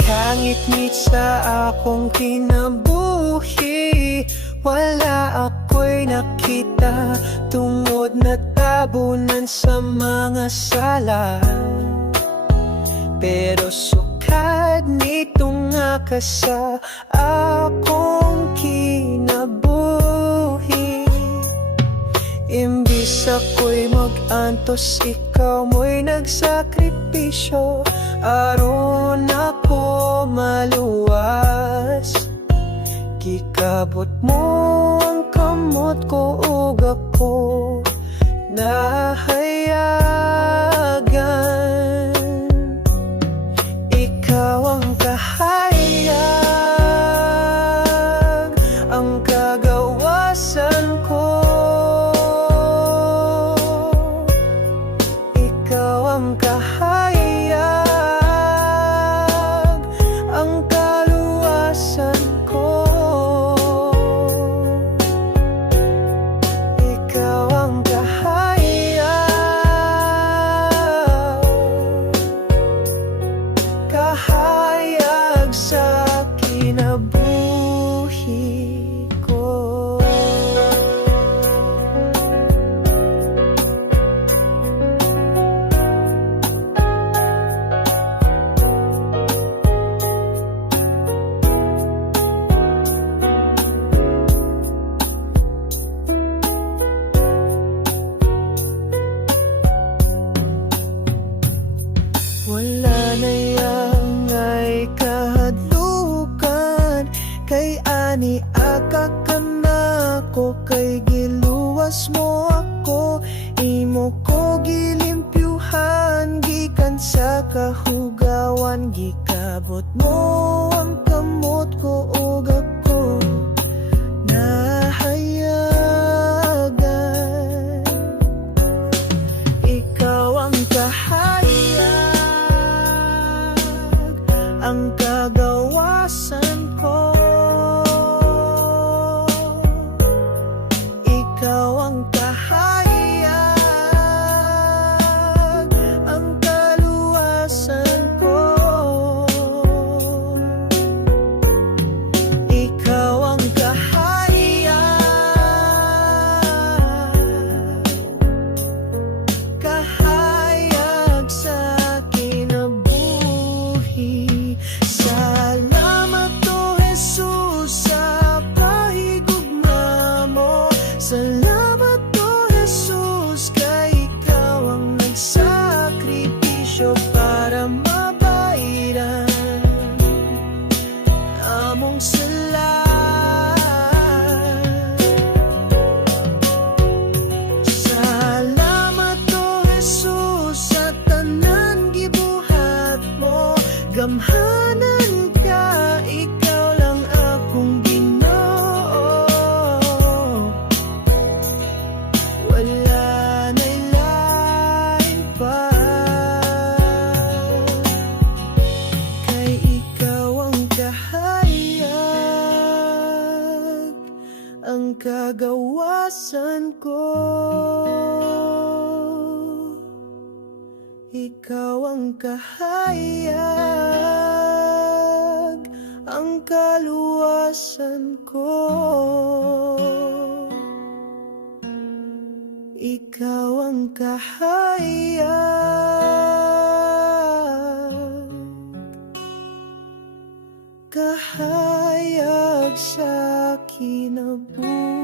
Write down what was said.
Kahit sa akong kinabuhi Wala ako'y nakita. Tungod na tabunan sa mga sala. Pero sukad nito nga ka sa akong kinabuhi mag-antos, ikaw mo'y nagsakripisyo. Aron ako maluwas. Kikabot mo ang kamot ko ug ako. Nahayagan giluwas mo ako Imo ko gilimpyuhan Gikan sa kahugawan Gikabot mo mo Salamat Ang kagawasan ko. Ikaw ang kahayag Ang kaluwasan ko. Ikaw ang kahayag Kahayag sa kinabuhi